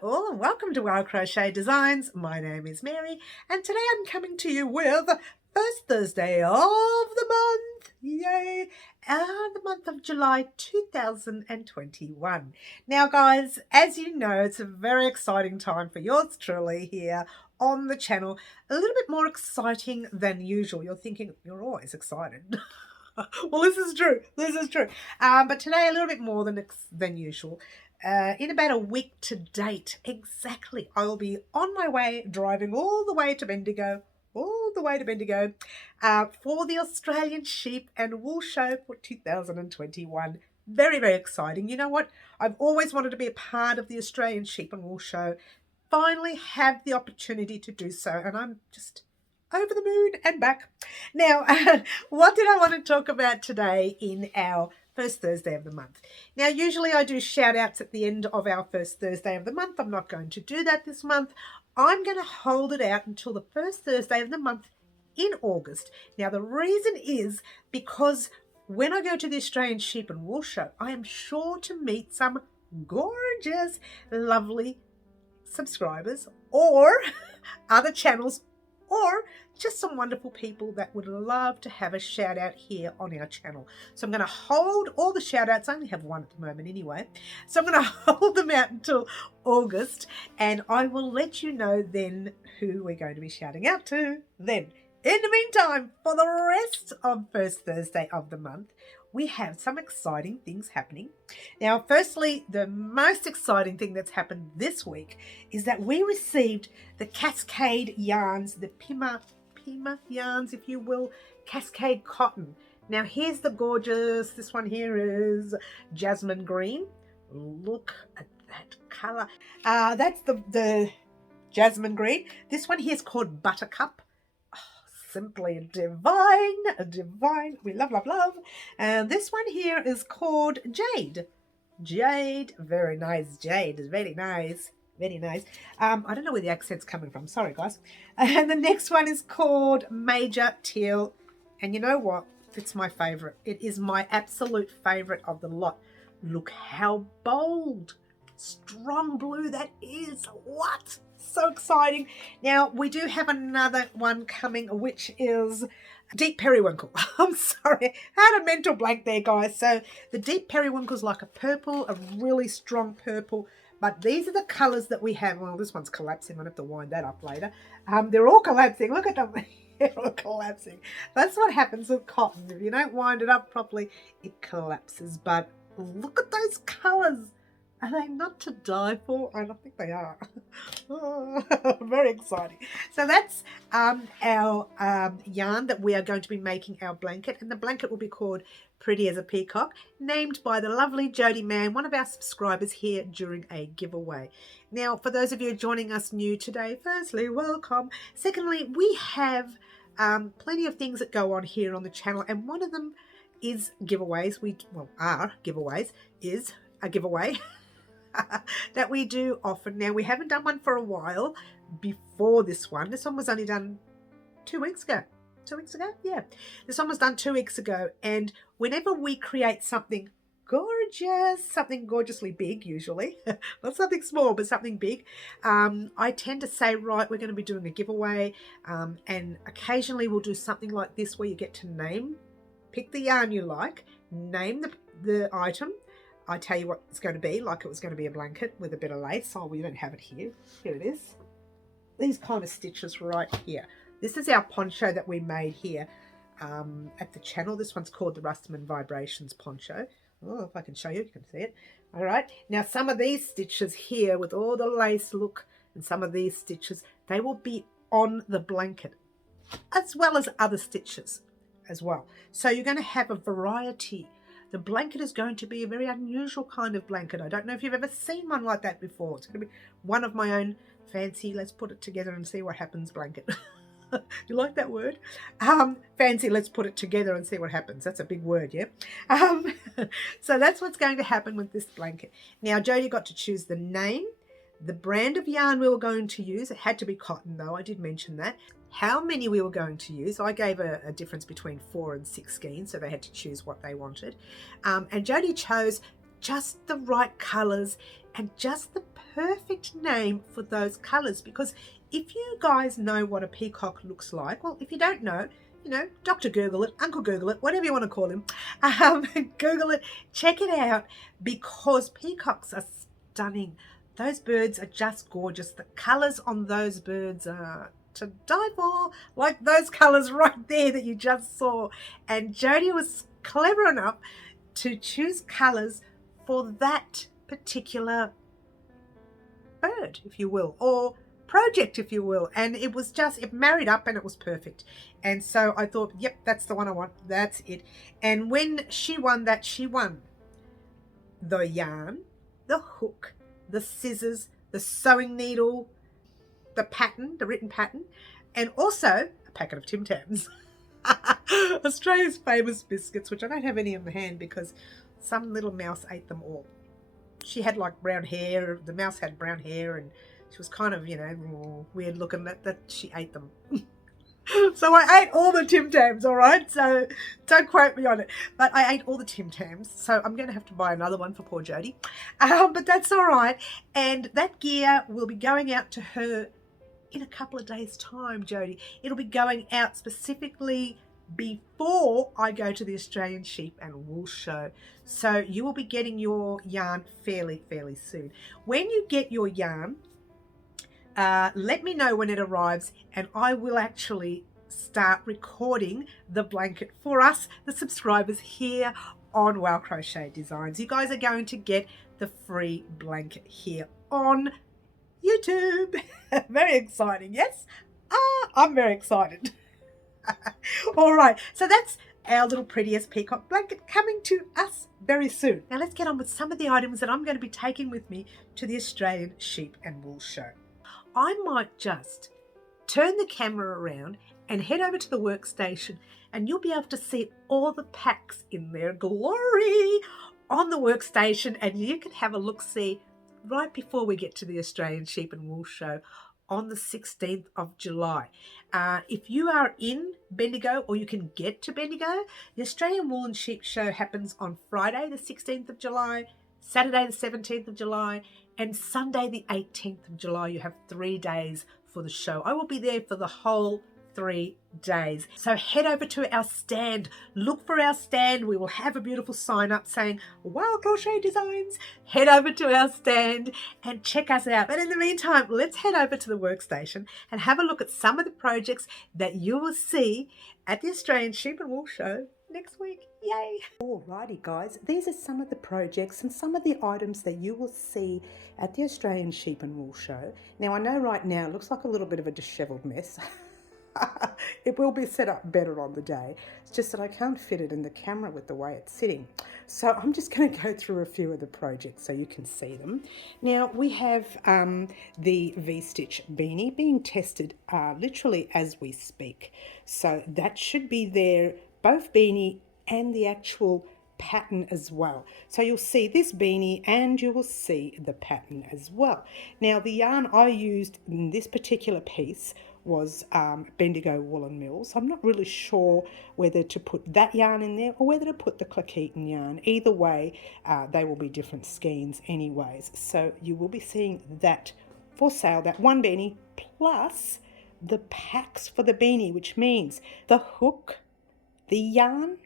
Hello all and welcome to our Crochet Designs. My name is Mary and today I'm coming to you with first Thursday of the month. Yay! The month of July 2021. Now guys, as you know, it's a very exciting time for yours truly here on the channel. A little bit more exciting than usual. You're thinking you're always excited. Well, this is true. But today a little bit more than usual. In about a week to date, exactly, I will be on my way, driving all the way to Bendigo, for the Australian Sheep and Wool Show for 2021. Very, very exciting. You know what? I've always wanted to be a part of the Australian Sheep and Wool Show. Finally have the opportunity to do so, and I'm just over the moon and back. Now, what did I want to talk about today in our first Thursday of the month? Now, usually I do shout outs at the end of our first Thursday of the month. I'm not going to do that this month. I'm going to hold it out until the first Thursday of the month in August. Now, the reason is because when I go to the Australian Sheep and Wool Show, I am sure to meet some gorgeous, lovely subscribers or other channels or just some wonderful people that would love to have a shout out here on our channel. So I'm going to hold all the shout outs. I only have one at the moment anyway. So I'm going to hold them out until August and I will let you know then who we're going to be shouting out to then. In the meantime, for the rest of first Thursday of the month, we have some exciting things happening. Now, firstly, the most exciting thing that's happened this week is that we received the Cascade yarns, the Pima yarns, if you will, Cascade cotton. Now, here's the gorgeous, this one here is jasmine green. Look at that color. That's the jasmine green. This one here is called Buttercup. Simply divine. We love. And this one here is called Jade. Very nice. Jade is very nice. I don't know where the accent's coming from. Sorry, guys. And the next one is called Major Teal. And you know what? It's my favorite. It is my absolute favorite of the lot. Look how bold, strong blue that is. What? So exciting. Now, we do have another one coming, which is Deep Periwinkle. I'm sorry, I had a mental blank there, guys. So the Deep Periwinkle is like a purple, a really strong purple. But these are the colours that we have. Well, this one's collapsing. I'll have to wind that up later. They're all collapsing. Look at them. They're all collapsing. That's what happens with cotton. If you don't wind it up properly, it collapses. But look at those colours. Are they not to die for? I don't think they are. Oh, very exciting. So that's our yarn that we are going to be making our blanket. And the blanket will be called Pretty as a Peacock, named by the lovely Jody Mann, one of our subscribers here during a giveaway. Now, for those of you joining us new today, firstly, welcome. Secondly, we have plenty of things that go on here on the channel. And one of them is giveaways. Our giveaways is a giveaway that we do often. Now, we haven't done one for a while before this one. This one was only done 2 weeks ago. 2 weeks ago? Yeah. This one was done 2 weeks ago. And whenever we create something gorgeous, something gorgeously big usually, not something small, but something big, I tend to say, right, we're going to be doing a giveaway. And occasionally we'll do something like this where you get to pick the yarn you like, name the item. I tell you what it's going to be, like it was going to be a blanket with a bit of lace. Oh, we don't have it here. Here it is. These kind of stitches right here. This is our poncho that we made here at the channel. This one's called the Rusterman Vibrations poncho. Oh, if I can show you, you can see it. All right. Now, some of these stitches here with all the lace look and some of these stitches, they will be on the blanket as well as other stitches as well. So you're going to have a variety. The blanket is going to be a very unusual kind of blanket. I don't know if you've ever seen one like that before. It's going to be one of my own fancy, let's put it together and see what happens blanket. You like that word? Fancy, let's put it together and see what happens. That's a big word, yeah? So that's what's going to happen with this blanket. Now, Jodie got to choose the name, the brand of yarn we were going to use. It had to be cotton, though. I did mention that. How many we were going to use. I gave a difference between 4 and 6 skeins, so they had to choose what they wanted. And Jodie chose just the right colours and just the perfect name for those colors, because if you guys know what a peacock looks like, well, if you don't know, you know, Dr. Google it, Uncle Google it, whatever you want to call him, Google it, check it out, because peacocks are stunning. Those birds are just gorgeous. The colors on those birds are to die for, like those colors right there that you just saw. And Jodie was clever enough to choose colors for that particular bird, if you will, or project, if you will, and it was just, it married up and it was perfect. And so I thought, yep, that's the one I want, that's it. And when she won that, she won the yarn, the hook, the scissors, the sewing needle, the pattern, the written pattern, and also a packet of Tim Tams. Australia's famous biscuits, which I don't have any in the hand because some little mouse ate them all. She had like brown hair, the mouse had brown hair, and she was kind of, you know, weird looking that she ate them. So I ate all the Tim Tams, all right? So don't quote me on it. But I ate all the Tim Tams, so I'm going to have to buy another one for poor Jodie. But that's all right. And that gear will be going out to her in a couple of days' time, Jodie. It'll be going out specifically before I go to the Australian Sheep and Wool Show. So you will be getting your yarn fairly soon. When you get your yarn, let me know when it arrives, and I will actually start recording the blanket for us, the subscribers here on Wow Crochet Designs. You guys are going to get the free blanket here on YouTube. Very exciting, yes? I'm very excited. All right, so that's our little prettiest peacock blanket coming to us very soon. Now let's get on with some of the items that I'm going to be taking with me to the Australian Sheep and Wool Show. I might just turn the camera around and head over to the workstation, and you'll be able to see all the packs in their glory on the workstation, and you can have a look-see right before we get to the Australian Sheep and Wool Show on the 16th of July. If you are in Bendigo, or you can get to Bendigo, the Australian Wool and Sheep Show happens on Friday the 16th of July, Saturday the 17th of July, and Sunday the 18th of July. You have 3 days for the show. I will be there for the whole 3 days. So head over to our stand. Look for our stand. We will have a beautiful sign up saying Wow Crochet Designs. Head over to our stand and check us out. But in the meantime, let's head over to the workstation and have a look at some of the projects that you will see at the Australian Sheep and Wool Show next week. Yay! Alrighty guys, these are some of the projects and some of the items that you will see at the Australian Sheep and Wool Show. Now I know right now it looks like a little bit of a dishevelled mess. It will be set up better on the day. It's just that I can't fit it in the camera with the way it's sitting. So I'm just going to go through a few of the projects so you can see them. Now we have the V-stitch beanie being tested literally as we speak. So that should be there, both beanie and the actual pattern as well. So you'll see this beanie and you will see the pattern as well. Now the yarn I used in this particular piece was Bendigo Woolen Mills. I'm not really sure whether to put that yarn in there or whether to put the Cleckheaton yarn. Either way, they will be different skeins anyways. So you will be seeing that for sale, that one beanie, plus the packs for the beanie, which means the hook, the yarn,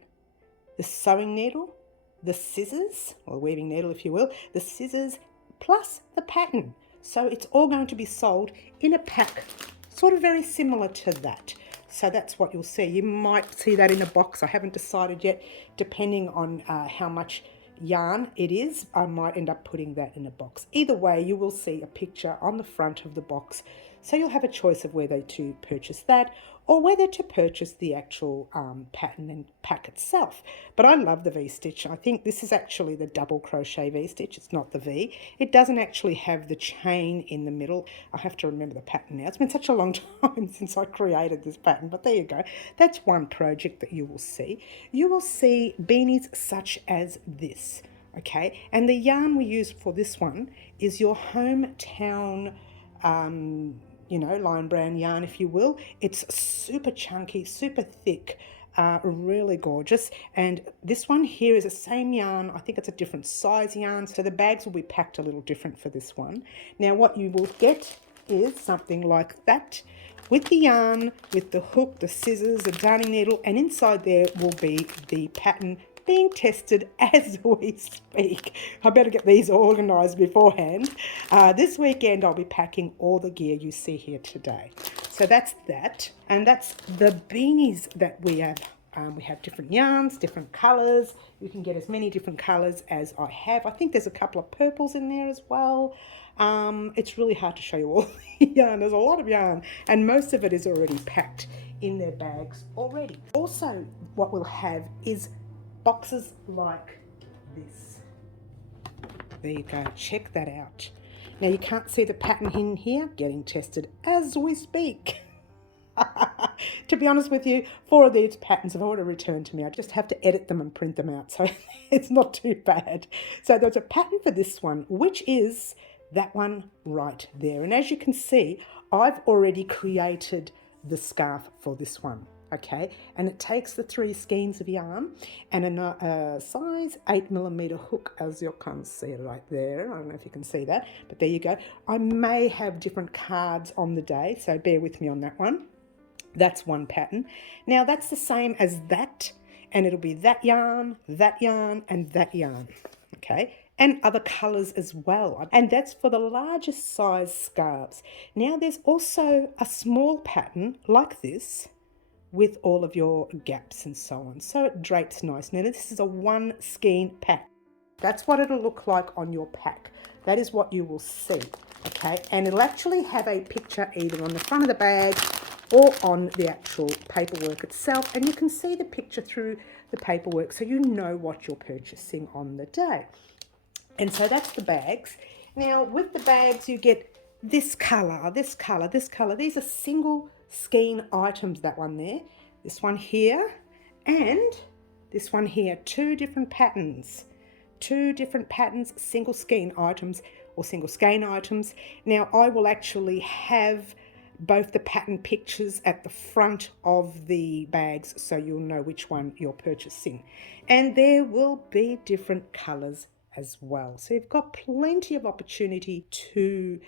the sewing needle, the scissors, or weaving needle if you will, the scissors, plus the pattern. So it's all going to be sold in a pack, sort of very similar to that. So that's what you'll see. You might see that in a box. I haven't decided yet, depending on how much yarn it is. I might end up putting that in a box. Either way, you will see a picture on the front of the box. So you'll have a choice of whether to purchase that or whether to purchase the actual pattern and pack itself. But I love the V-stitch. I think this is actually the double crochet V-stitch. It's not the V. It doesn't actually have the chain in the middle. I have to remember the pattern now. It's been such a long time since I created this pattern, but there you go. That's one project that you will see. You will see beanies such as this, okay? And the yarn we used for this one is your hometown you know, lion brown yarn, if you will. It's super chunky, super thick Really gorgeous. And this one here is the same yarn. I think it's a different size yarn, so the bags will be packed a little different for this one. Now what you will get is something like that, with the yarn, with the hook, the scissors, the darning needle, and inside there will be the pattern being tested as we speak. I better get these organised beforehand. This weekend I'll be packing all the gear you see here today. So that's that, and that's the beanies that we have. We have different yarns, different colours. You can get as many different colours as I have. I think there's a couple of purples in there as well. It's really hard to show you all the yarn. There's a lot of yarn, and most of it is already packed in their bags already. Also, what we'll have is boxes like this. There you go, check that out. Now you can't see the pattern in here, getting tested as we speak. To be honest with you, 4 of these patterns have already returned to me. I just have to edit them and print them out, so it's not too bad. So there's a pattern for this one, which is that one right there. And as you can see, I've already created the scarf for this one. Okay, and it takes the 3 skeins of yarn and a size 8mm hook, as you can see right there. I don't know if you can see that, but there you go. I may have different cards on the day, so bear with me on that one. That's one pattern. Now that's the same as that, and it'll be that yarn, and that yarn, okay? And other colours as well. And that's for the largest size scarves. Now there's also a small pattern like this, with all of your gaps and so on, so it drapes nice. Now this is a 1 skein pack. That's what it'll look like on your pack. That is what you will see, okay? And it'll actually have a picture either on the front of the bag or on the actual paperwork itself, and you can see the picture through the paperwork so you know what you're purchasing on the day. And so that's the bags. Now with the bags you get this colour, this colour, this colour. These are single skein items, that one there, this one here, and this one here. 2 different patterns, single skein items or single skein items. Now I will actually have both the pattern pictures at the front of the bags so you'll know which one you're purchasing, and there will be different colours as well. So you've got plenty of opportunity to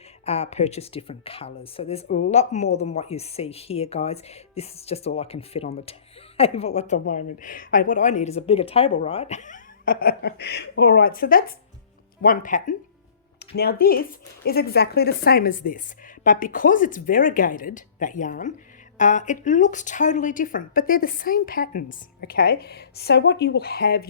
purchase different colours. So there's a lot more than what you see here, guys. This is just all I can fit on the table at the moment. Hey, what I need is a bigger table, right? All right, so that's one pattern. Now this is exactly the same as this, but because it's variegated, that yarn, it looks totally different, but they're the same patterns, okay? So what you will have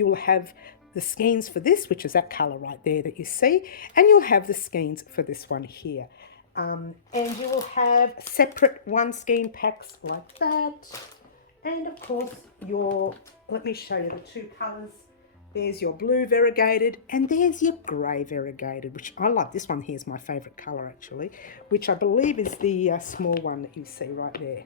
the skeins for this, which is that colour right there that you see, and you'll have the skeins for this one here. And you will have separate 1 skein packs like that. And of course let me show you the 2 colours. There's your blue variegated and there's your grey variegated, which I love. This one here is my favourite colour actually, which I believe is the small one that you see right there.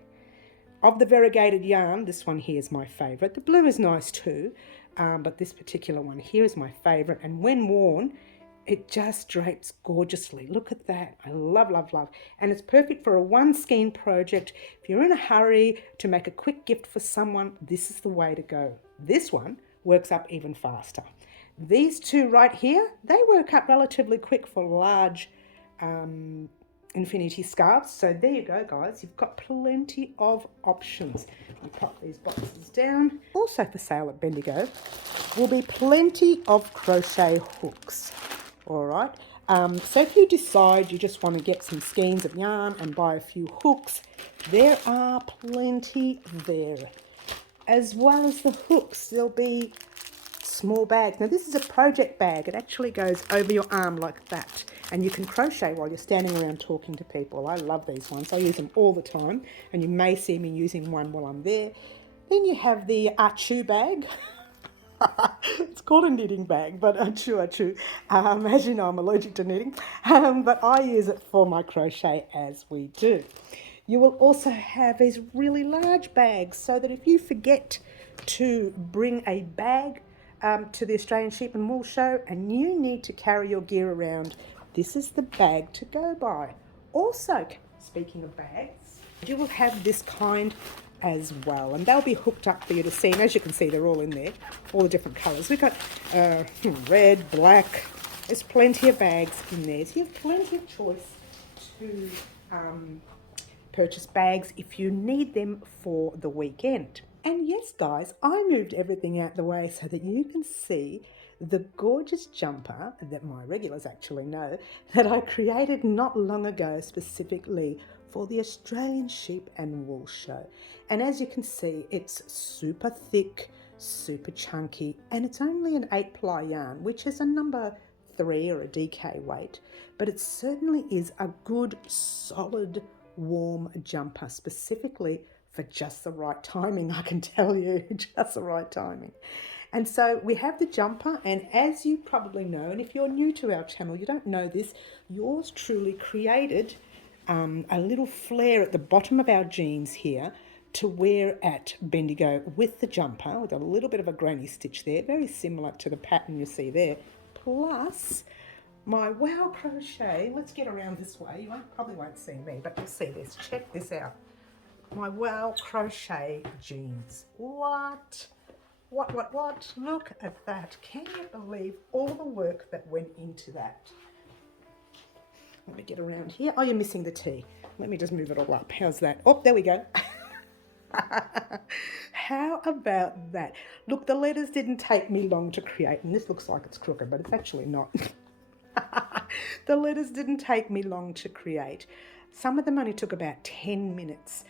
Of the variegated yarn, this one here is my favourite. The blue is nice too. But this particular one here is my favourite, and when worn it just drapes gorgeously. Look at that. I love, love, love. And it's perfect for a 1 skein project. If you're in a hurry to make a quick gift for someone, this is the way to go. This one works up even faster. These 2 right here, they work up relatively quick for large infinity scarves. So there you go, guys. You've got plenty of options. You pop these boxes down. Also for sale at Bendigo will be plenty of crochet hooks. All right. So if you decide you just want to get some skeins of yarn and buy a few hooks, there are plenty there. As well as the hooks, there'll be small bags. Now this is a project bag. It actually goes over your arm like that, and you can crochet while you're standing around talking to people. I love these ones. I use them all the time, and you may see me using one while I'm there. Then you have the achoo bag. It's called a knitting bag, but achoo. As you know, I'm allergic to knitting, but I use it for my crochet as we do. You will also have these really large bags, so that if you forget to bring a bag to the Australian Sheep and Wool Show and you need to carry your gear around, this is the bag to go by. Also, speaking of bags, you will have this kind as well, and they'll be hooked up for you to see. And as you can see, they're all in there, all the different colours. We've got red, black. There's plenty of bags in there, so you have plenty of choice to purchase bags if you need them for the weekend. And yes, guys, I moved everything out the way so that you can see the gorgeous jumper that my regulars actually know that I created not long ago specifically for the Australian Sheep and Wool Show. And as you can see, it's super thick, super chunky, and it's only an 8-ply yarn, which is a number 3 or a DK weight, but it certainly is a good, solid, warm jumper, specifically for just the right timing, I can tell you, just the right timing. And so we have the jumper, and as you probably know, and if you're new to our channel, you don't know this, yours truly created a little flare at the bottom of our jeans here to wear at Bendigo with the jumper, with a little bit of a granny stitch there, very similar to the pattern you see there, plus my Wow Crochet. Let's get around this way. You probably won't see me, but you'll see this. Check this out. My Wow Crochet jeans. What? Look at that. Can you believe all the work that went into that? Let me get around here. Oh, you're missing the T. Let me just move it all up. How's that? Oh, there we go. How about that? Look, the letters didn't take me long to create, and this looks like it's crooked, but it's actually not. The letters didn't take me long to create. Some of them only took about 10 minutes,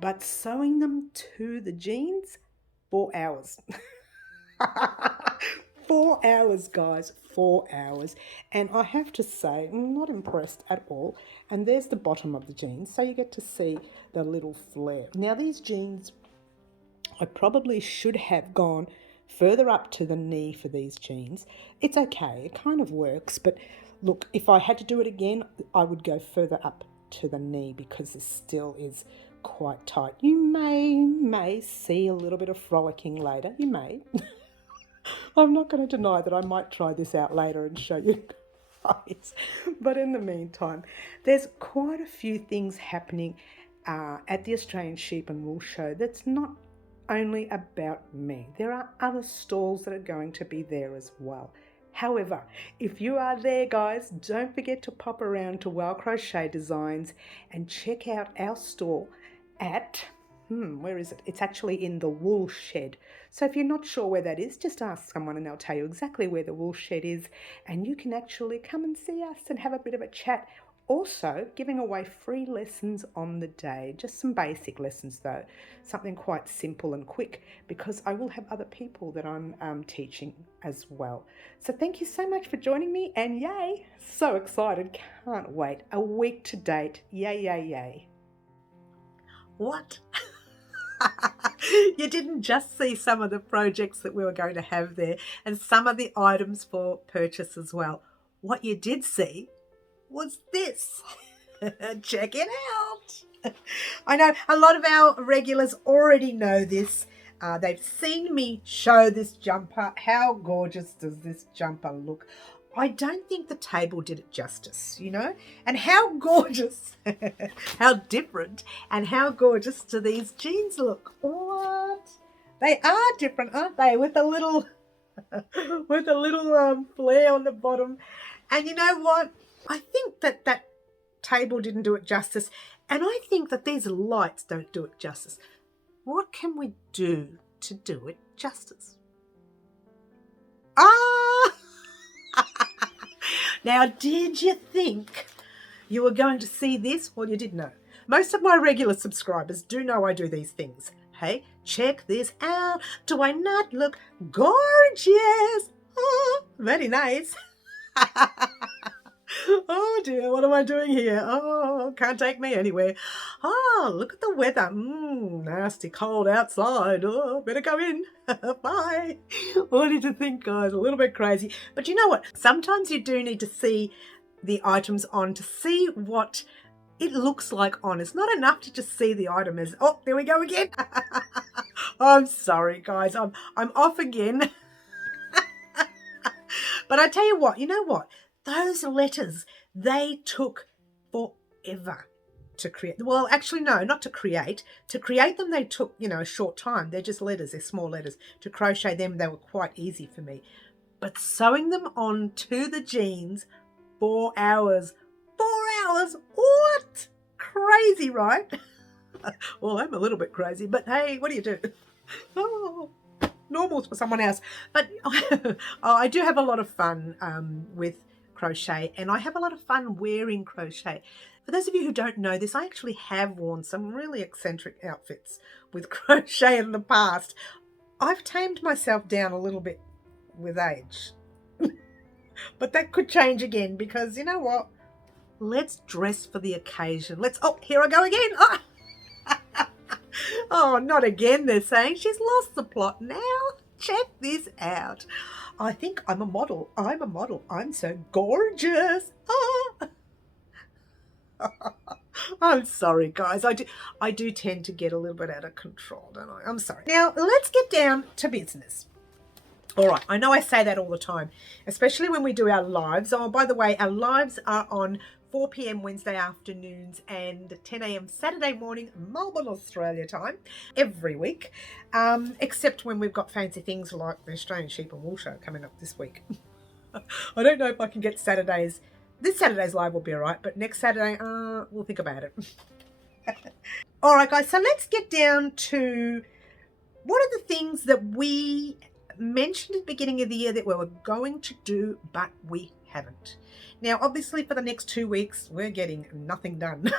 but sewing them to the jeans, 4 hours. 4 hours, guys, 4 hours. And I have to say, I'm not impressed at all. And there's the bottom of the jeans, so you get to see the little flare. Now, these jeans, I probably should have gone further up to the knee for these jeans. It's okay, it kind of works, but look, if I had to do it again, I would go further up to the knee because this still is quite tight. You may see a little bit of frolicking later. You may. I'm not going to deny that I might try this out later and show you guys. But in the meantime, there's quite a few things happening at the Australian Sheep and Wool Show that's not only about me. There are other stalls that are going to be there as well. However, if you are there, guys, don't forget to pop around to Wow Crochet Designs and check out our stall at, where is it? It's actually in the Wool Shed. So if you're not sure where that is, just ask someone and they'll tell you exactly where the Wool Shed is, and you can actually come and see us and have a bit of a chat. Also, giving away free lessons on the day, just some basic lessons though, something quite simple and quick, because I will have other people that I'm teaching as well. So thank you so much for joining me, and yay, so excited, can't wait, a week to date, yay. What? You didn't just see some of the projects that we were going to have there and some of the items for purchase as well. What you did see was this. Check it out. I know a lot of our regulars already know this. They've seen me show this jumper. How gorgeous does this jumper look? I don't think the table did it justice, you know? And how gorgeous, how different, and how gorgeous do these jeans look? What? They are different, aren't they? With a little, flare on the bottom. And you know what? I think that table didn't do it justice. And I think that these lights don't do it justice. What can we do to do it justice? Now, did you think you were going to see this? Well, you did know. Most of my regular subscribers do know I do these things. Hey, check this out. Do I not look gorgeous? Oh, very nice. Oh dear, what am I doing here? Oh, can't take me anywhere. Oh, look at the weather. Nasty cold outside. Oh, better go in. Bye. What did you think, guys? A little bit crazy. But you know what? Sometimes you do need to see the items on to see what it looks like on. It's not enough to just see the item as, oh, there we go again. I'm sorry, guys. I'm off again. But I tell you what, you know what? Those letters, they took forever. to create. Well, actually, no, not to create. To create them, they took, a short time. They're just letters. They're small letters. To crochet them, they were quite easy for me. But sewing them onto the jeans, 4 hours. 4 hours? What? Crazy, right? Well, I'm a little bit crazy, but hey, what do you do? Oh, normal's for someone else. But I do have a lot of fun with crochet, and I have a lot of fun wearing crochet. For those of you who don't know this, I actually have worn some really eccentric outfits with crochet in the past. I've tamed myself down a little bit with age. But that could change again, because you know what? Let's dress for the occasion. Oh, here I go again. Oh. Oh, not again, they're saying. She's lost the plot now. Check this out. I think I'm a model. I'm a model. I'm so gorgeous. Oh. I'm sorry, guys. I do tend to get a little bit out of control, don't I? I'm sorry. Now, let's get down to business. All right, I know I say that all the time, especially when we do our lives. Oh, by the way, our lives are on 4 p.m. Wednesday afternoons and 10 a.m. Saturday morning, Melbourne, Australia time, every week, except when we've got fancy things like the Australian Sheep and Wool Show coming up this week. I don't know if I can get Saturdays. This Saturday's live will be all right, but next Saturday, we'll think about it. All right, guys, so let's get down to what are the things that we mentioned at the beginning of the year that we were going to do, but we haven't. Now, obviously, for the next 2 weeks, we're getting nothing done.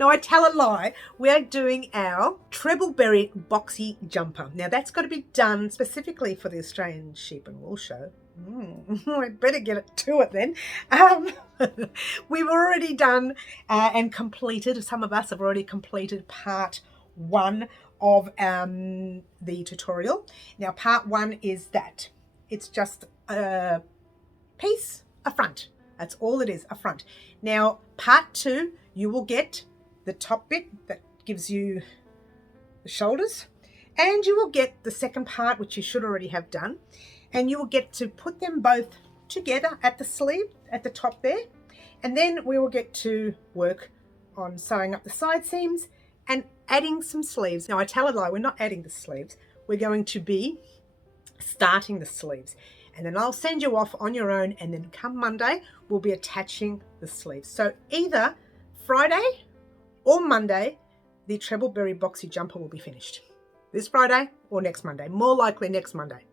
No, I tell a lie. We're doing our Treble-berry boxy jumper. Now, that's got to be done specifically for the Australian Sheep and Wool Show. I'd better get to it then. We've already done and completed, some of us have already completed part 1 of the tutorial. Now, part 1 is that it's just a piece, a front. That's all it is, a front. Now, part 2, you will get the top bit that gives you the shoulders, and you will get the second part, which you should already have done, and you will get to put them both together at the sleeve, at the top there, and then we will get to work on sewing up the side seams and adding some sleeves. Now, I tell a lie, we're not adding the sleeves. We're going to be starting the sleeves. And then I'll send you off on your own, and then come Monday, we'll be attaching the sleeves. So either Friday or Monday, the Treble-berry boxy jumper will be finished. This Friday or next Monday. More likely next Monday.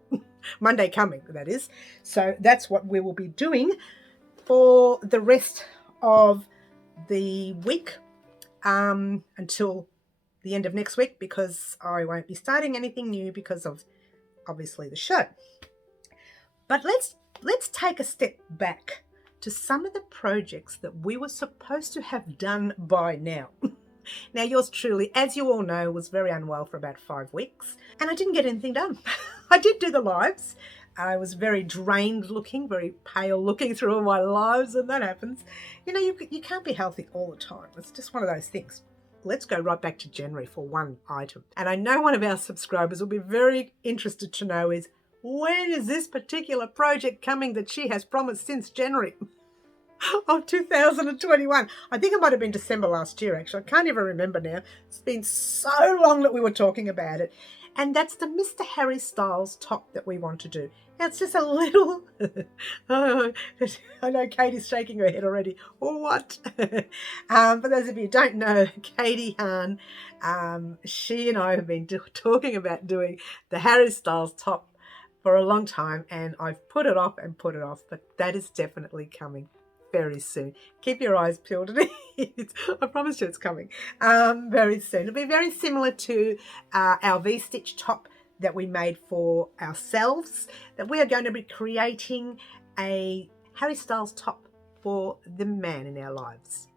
Monday coming, that is. So that's what we will be doing for the rest of the week until the end of next week, because I won't be starting anything new because of obviously the show. But let's take a step back to some of the projects that we were supposed to have done by now. Now, yours truly, as you all know, was very unwell for about 5 weeks, and I didn't get anything done. I did do the lives. I was very drained looking, very pale looking through all my lives, and that happens. You know, you can't be healthy all the time. It's just one of those things. Let's go right back to January for one item. And I know one of our subscribers will be very interested to know is, when is this particular project coming that she has promised since January of 2021? I think it might have been December last year, actually. I can't even remember now. It's been so long that we were talking about it. And that's the Mr. Harry Styles top that we want to do. Now, it's just a little... oh, I know Katie's shaking her head already. Or what? For those of you who don't know, Katie Hahn, she and I have been talking about doing the Harry Styles top for a long time, and I've put it off and put it off, but that is definitely coming very soon. Keep your eyes peeled. I promise you it's coming very soon. It'll be very similar to our V-stitch top that we made for ourselves, that we are going to be creating a Harry Styles top for the man in our lives.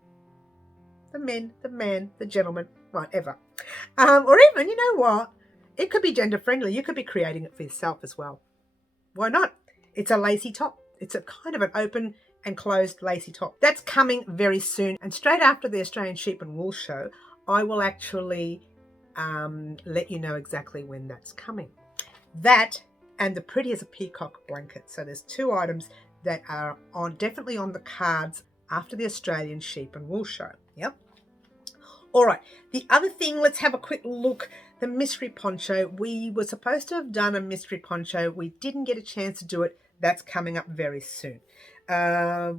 The men, the man, the gentleman, whatever. Or even, you know what? It could be gender friendly. You could be creating it for yourself as well. Why not? It's a lacy top. It's a kind of an open and closed lacy top. That's coming very soon. And straight after the Australian Sheep and Wool Show, I will actually let you know exactly when that's coming. That and the Pretty as a Peacock blanket. So there's 2 items that are definitely on the cards after the Australian Sheep and Wool Show. Yep. All right, the other thing, let's have a quick look. The mystery poncho. We were supposed to have done a mystery poncho. We didn't get a chance to do it. That's coming up very soon.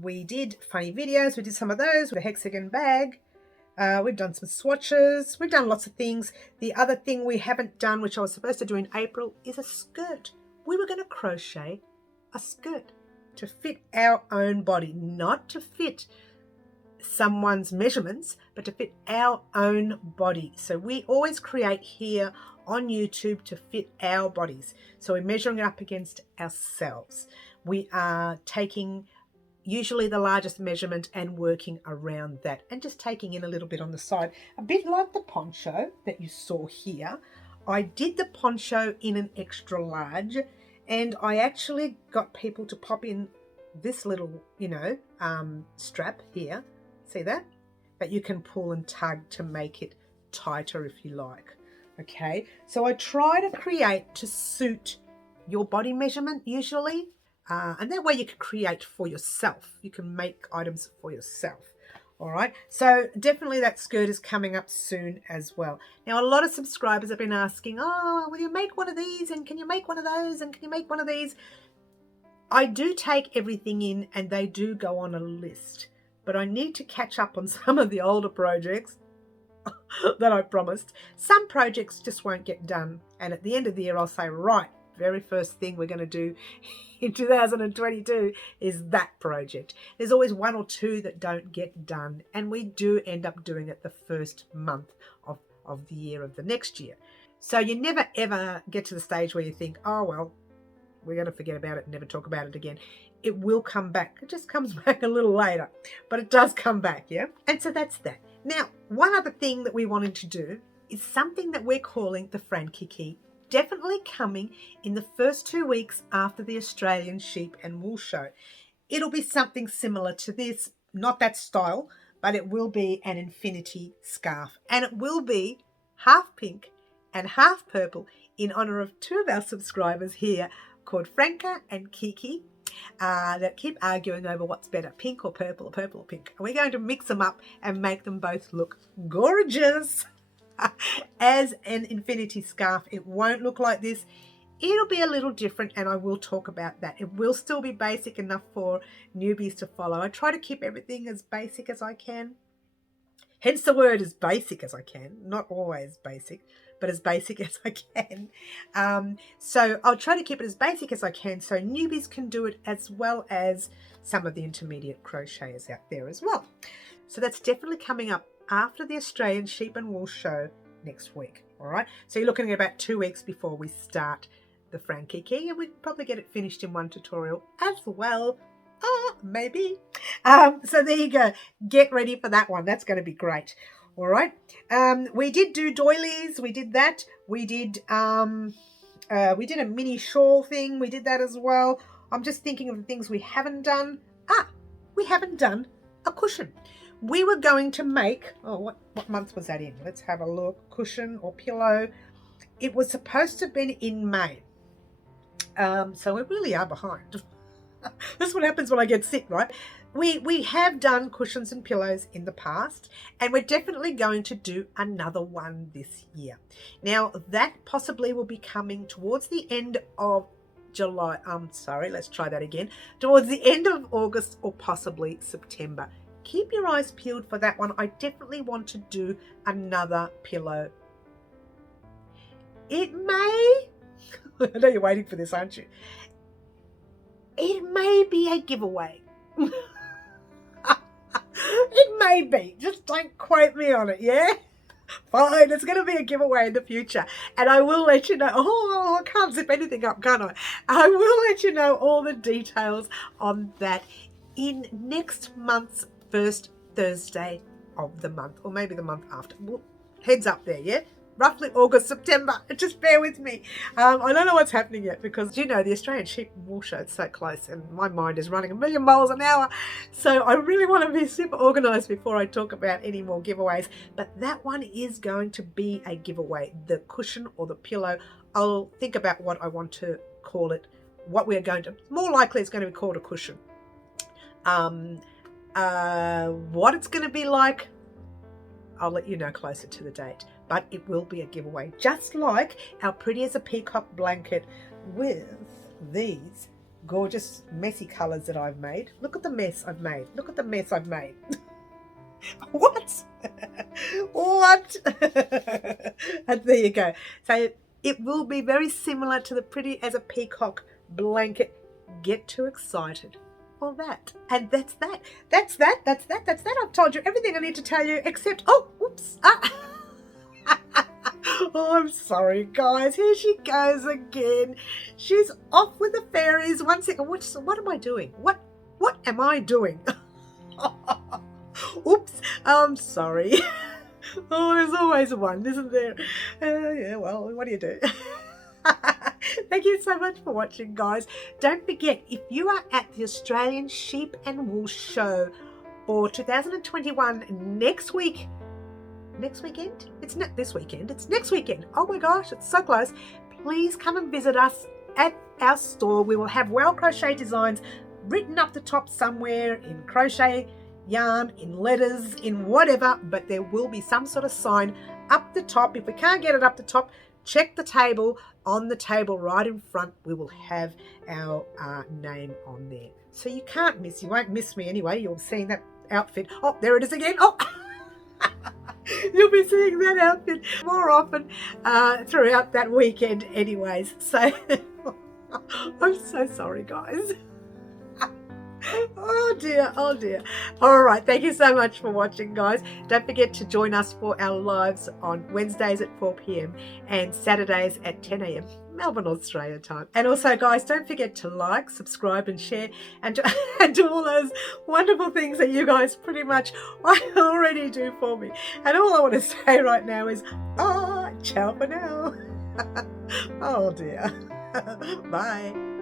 We did funny videos. We did some of those with a hexagon bag. We've done some swatches. We've done lots of things. The other thing we haven't done, which I was supposed to do in April, is a skirt. We were going to crochet a skirt to fit our own body, not to fit someone's measurements, but to fit our own body. So we always create here on YouTube to fit our bodies. So we're measuring it up against ourselves. We are taking usually the largest measurement and working around that and just taking in a little bit on the side. A bit like the poncho that you saw here. I did the poncho in an extra large, and I actually got people to pop in this little, strap here. See that? That you can pull and tug to make it tighter if you like. Okay, so I try to create to suit your body measurement usually, and that way you can create for yourself. You can make items for yourself. All right, so definitely that skirt is coming up soon as well. Now, a lot of subscribers have been asking, oh, will you make one of these? And can you make one of those? And can you make one of these? I do take everything in and they do go on a list. But I need to catch up on some of the older projects that I promised. Some projects just won't get done. And at the end of the year, I'll say, right, very first thing we're going to do in 2022 is that project. There's always one or two that don't get done. And we do end up doing it the first month of the year of the next year. So you never, ever get to the stage where you think, oh, well, we're going to forget about it and never talk about it again. It will come back. It just comes back a little later, but it does come back, yeah? And so that's that. Now, one other thing that we wanted to do is something that we're calling the Frankiki, definitely coming in the first 2 weeks after the Australian Sheep and Wool Show. It'll be something similar to this, not that style, but it will be an infinity scarf. And it will be half pink and half purple in honor of two of our subscribers here called Franca and Kiki. That keep arguing over what's better, pink or purple or purple or pink. And we're going to mix them up and make them both look gorgeous. As an infinity scarf, it won't look like this. It'll be a little different, and I will talk about that. It will still be basic enough for newbies to follow. I try to keep everything as basic as I can. Hence the word as basic as I can. Not always basic, but as basic as I can. So I'll try to keep it as basic as I can so newbies can do it as well as some of the intermediate crocheters out there as well. So that's definitely coming up after the Australian Sheep and Wool Show next week. All right. So you're looking at about 2 weeks before we start the Frankiki, and we'd probably get it finished in one tutorial as well. Maybe. So there you go. Get ready for that one. That's going to be great. All right. We did do doilies. We did that. We did a mini shawl thing. We did that as well. I'm just thinking of the things we haven't done. We haven't done a cushion. We were going to make, what month was that in? Let's have a look. Cushion or pillow. It was supposed to have been in May. So we really are behind. This is what happens when I get sick, right? We have done cushions and pillows in the past, and we're definitely going to do another one this year. Now, that possibly will be coming towards the end of July. Let's try that again. Towards the end of August or possibly September. Keep your eyes peeled for that one. I definitely want to do another pillow. It may... I know you're waiting for this, aren't you? It may be a giveaway. It may be. Just don't quote me on it, yeah? Fine, it's going to be a giveaway in the future. And I will let you know. I can't zip anything up, can I? I will let you know all the details on that in next month's first Thursday of the month. Or maybe the month after. Well, heads up there, yeah? Roughly August, September. Just bear with me. I don't know what's happening yet because, the Australian Sheep and Wool Show is so close and my mind is running 1,000,000 miles an hour. So I really want to be super organised before I talk about any more giveaways. But that one is going to be a giveaway. The cushion or the pillow. I'll think about what I want to call it. What we're going to... More likely it's going to be called a cushion. What it's going to be like... I'll let you know closer to the date. But it will be a giveaway, just like our Pretty as a Peacock blanket with these gorgeous messy colours that I've made. Look at the mess I've made. Look at the mess I've made. What? What? And there you go. So it will be very similar to the Pretty as a Peacock blanket. Get too excited for that. And that's that. That's that. I've told you everything I need to tell you except, oh, oops. Oh, I'm sorry, guys. Here she goes again. She's off with the fairies. One second. What am I doing? What am I doing? Oops. I'm sorry. Oh, there's always one, isn't there? Yeah, well, what do you do? Thank you so much for watching, guys. Don't forget, if you are at the Australian Sheep and Wool Show for 2021 next weekend? It's not this weekend, it's next weekend. Oh my gosh, it's so close. Please come and visit us at our store. We will have Well Crochet Designs written up the top somewhere in crochet yarn, in letters, in whatever, but there will be some sort of sign up the top. If we can't get it up the top, check the table. On the table right in front, we will have our name on there. So you can't miss, you won't miss me anyway. You'll see that outfit. Oh, there it is again. Oh, you'll be seeing that outfit more often throughout that weekend anyways. So I'm so sorry, guys. Oh dear, oh dear. All right, thank you so much for watching, guys. Don't forget to join us for our lives on Wednesdays at 4 p.m. and Saturdays at 10 a.m. Melbourne, Australia time. And also, guys, don't forget to like, subscribe and share and do all those wonderful things that you guys pretty much already do for me. And all I want to say right now is, ciao for now. Oh dear. Bye.